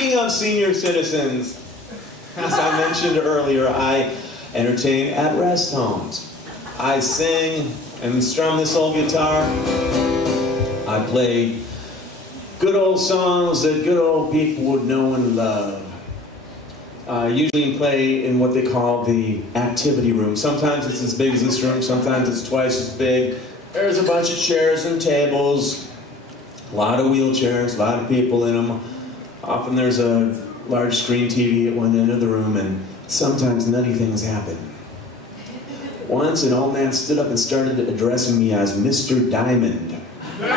Speaking of senior citizens, as I mentioned earlier, I entertain at rest homes. I sing and strum this old guitar. I play good old songs that good old people would know and love. I usually play in what they call the activity room. Sometimes it's as big as this room, sometimes it's twice as big. There's a bunch of chairs and tables, a lot of wheelchairs, a lot of people in them. Often there's a large screen TV at one end of the room, and sometimes nutty things happen. Once an old man stood up and started addressing me as Mr. Diamond. And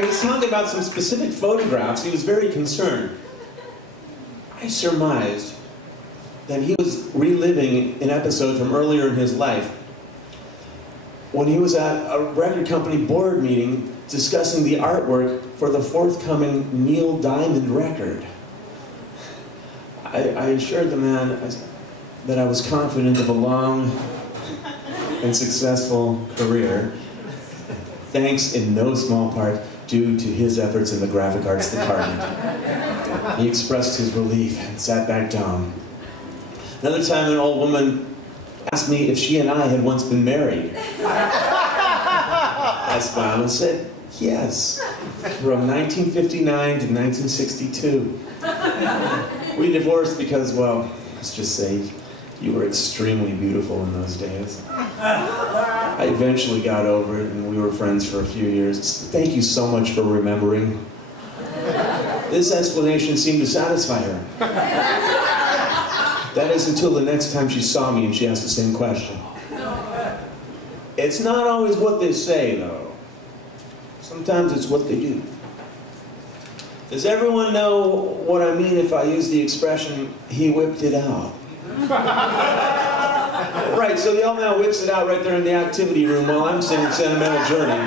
he was talking about some specific photographs. He was very concerned. I surmised that he was reliving an episode from earlier in his life when he was at a record company board meeting discussing the artwork for the forthcoming Neil Diamond record. I assured the man that I was confident of a long and successful career, thanks in no small part due to his efforts in the graphic arts department. He expressed his relief and sat back down. Another time an old woman asked me if she and I had once been married. I smiled and said, yes, from 1959 to 1962. We divorced because, well, let's just say, you were extremely beautiful in those days. I eventually got over it, and we were friends for a few years. Thank you so much for remembering. This explanation seemed to satisfy her. That is until the next time she saw me and she asked the same question. It's not always what they say, though. Sometimes it's what they do. Does everyone know what I mean if I use the expression, he whipped it out? Right, so the old man whips it out right there in the activity room while I'm singing Sentimental Journey.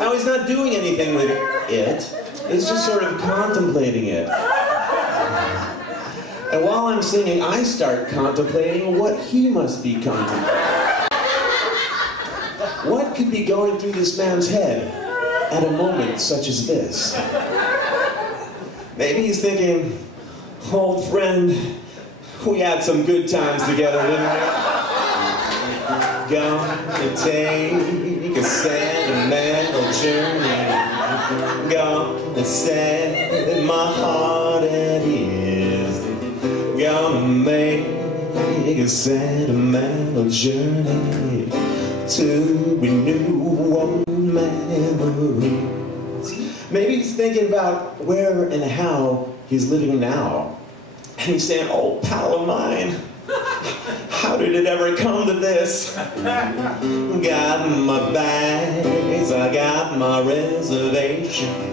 Now he's not doing anything with it. He's just sort of contemplating it. And while I'm singing, I start contemplating what he must be contemplating. What could be going through this man's head at a moment such as this? Maybe he's thinking, old friend, we had some good times together, didn't we? Gonna take a sentimental journey. Gonna set my heart at ease. Gonna make a sentimental journey to renew old memories. Maybe he's thinking about where and how he's living now. And he's saying, oh, pal of mine, how did it ever come to this? Got my bags, I got my reservation.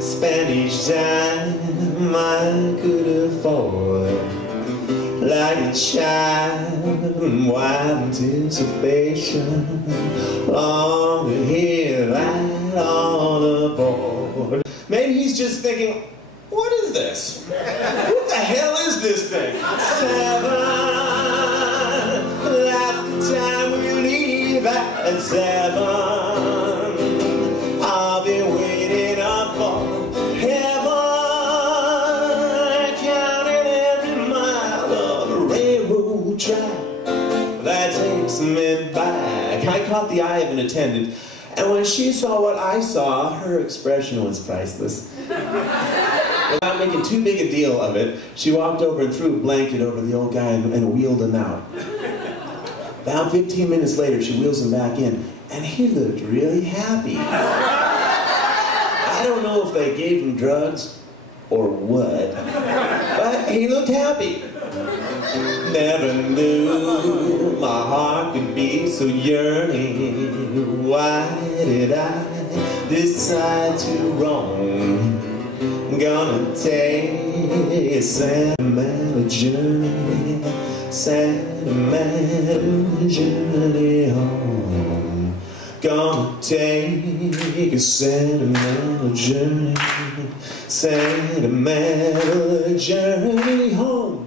Spent each time I could afford. Like a child in wild anticipation, long to hear that all aboard. Maybe he's just thinking, what is this? What the hell is this thing? 7, that's the time we leave at 7. I'll be waiting up for heaven, counting every mile of the railroad track that takes me back. I caught the eye of an attendant, and when she saw what I saw, her expression was priceless. Without making too big a deal of it, she walked over and threw a blanket over the old guy and wheeled him out. About 15 minutes later, she wheels him back in, and he looked really happy. I don't know if they gave him drugs or what, but he looked happy. Never knew my heart could be so yearning. Why did I decide to roam? Gonna take a sentimental journey, sentimental journey home. Gonna take a sentimental journey, sentimental journey home.